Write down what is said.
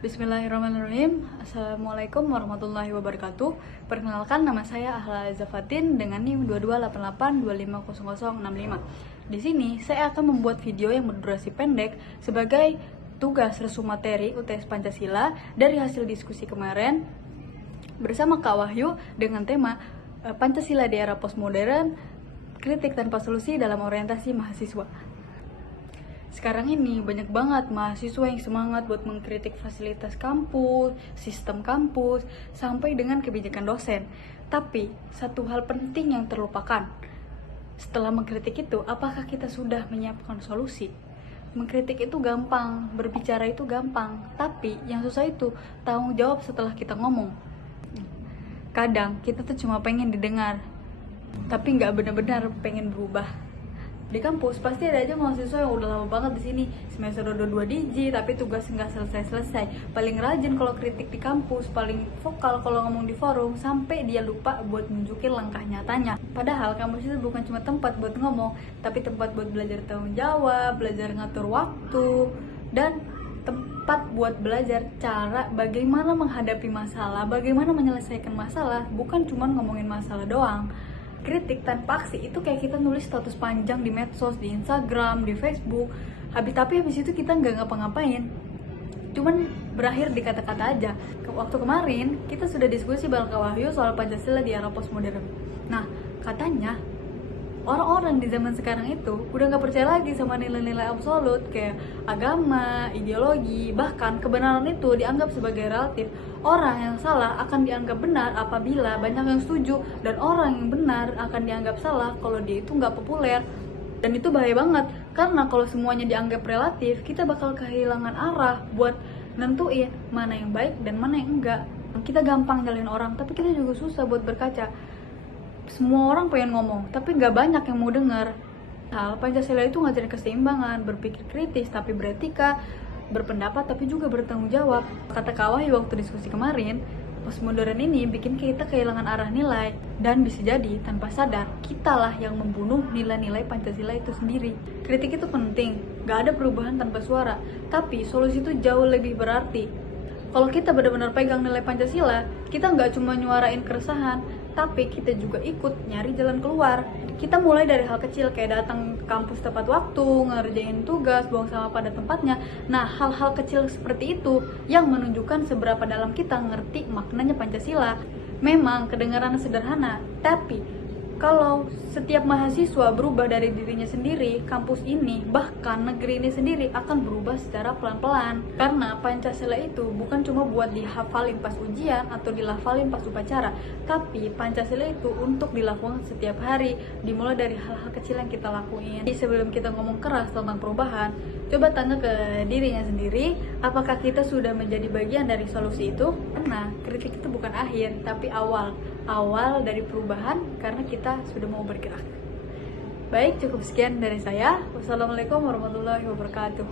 Bismillahirrahmanirrahim. Assalamualaikum warahmatullahi wabarakatuh. Perkenalkan, nama saya Ahla Zafatin dengan NIM 2288250065. Di sini saya akan membuat video yang berdurasi pendek sebagai tugas resum materi UTS Pancasila dari hasil diskusi kemarin bersama Kak Wahyu dengan tema Pancasila di era postmodern, kritik tanpa solusi dalam orientasi mahasiswa. Sekarang ini banyak banget mahasiswa yang semangat buat mengkritik fasilitas kampus, sistem kampus, sampai dengan kebijakan dosen. Tapi, satu hal penting yang terlupakan. Setelah mengkritik itu, apakah kita sudah menyiapkan solusi? Mengkritik itu gampang, berbicara itu gampang, tapi yang susah itu tanggung jawab setelah kita ngomong. Kadang kita tuh cuma pengen didengar, tapi nggak benar-benar pengen berubah. Di kampus pasti ada aja mahasiswa yang udah lama banget di sini, semester udah 2 digit tapi tugas nggak selesai. Paling rajin kalau kritik di kampus, paling vokal kalau ngomong di forum, sampai dia lupa buat nunjukin langkah nyatanya. Padahal kampus itu bukan cuma tempat buat ngomong, tapi tempat buat belajar tanggung jawab, belajar ngatur waktu, dan tempat buat belajar cara bagaimana menghadapi masalah, bagaimana menyelesaikan masalah, bukan cuma ngomongin masalah doang. Kritik tanpa aksi itu kayak kita nulis status panjang di medsos, di Instagram, di Facebook, tapi habis itu kita nggak ngapa-ngapain, cuman berakhir di kata-kata aja. Waktu kemarin kita sudah diskusi bareng Kak Wahyu soal Pancasila di era postmodern. Nah, katanya orang-orang di zaman sekarang itu udah nggak percaya lagi sama nilai-nilai absolut kayak agama, ideologi, bahkan kebenaran itu dianggap sebagai relatif. Orang yang salah akan dianggap benar apabila banyak yang setuju, dan orang yang benar akan dianggap salah kalau dia itu nggak populer. Dan itu bahaya banget, karena kalau semuanya dianggap relatif, kita bakal kehilangan arah buat nentuin mana yang baik dan mana yang enggak. Kita gampang nyalahin orang, tapi kita juga susah buat berkaca. Semua orang pengen ngomong, tapi nggak banyak yang mau dengar. Pancasila itu ngajarin keseimbangan, berpikir kritis tapi beretika, berpendapat tapi juga bertanggung jawab. Kata Kak Wahyu waktu diskusi kemarin, postmodern ini bikin kita kehilangan arah nilai, dan bisa jadi tanpa sadar kitalah yang membunuh nilai-nilai Pancasila itu sendiri. Kritik itu penting, gak ada perubahan tanpa suara, tapi solusi itu jauh lebih berarti. Kalau kita benar-benar pegang nilai Pancasila, kita nggak cuma nyuarain keresahan, tapi kita juga ikut nyari jalan keluar. Kita mulai dari hal kecil kayak datang ke kampus tepat waktu, ngerjain tugas, buang sampah pada tempatnya. Nah, hal-hal kecil seperti itu yang menunjukkan seberapa dalam kita ngerti maknanya Pancasila. Memang kedengaran sederhana, tapi kalau setiap mahasiswa berubah dari dirinya sendiri, kampus ini, bahkan negeri ini sendiri akan berubah secara pelan-pelan. Karena Pancasila itu bukan cuma buat dihafalin pas ujian atau dilafalin pas upacara, tapi Pancasila itu untuk dilakukan setiap hari, dimulai dari hal-hal kecil yang kita lakuin. Jadi sebelum kita ngomong keras tentang perubahan, coba tanya ke dirinya sendiri, apakah kita sudah menjadi bagian dari solusi itu? Karena kritik itu bukan akhir, tapi awal dari perubahan, karena kita sudah mau bergerak. Baik, cukup sekian dari saya. Wassalamualaikum warahmatullahi wabarakatuh.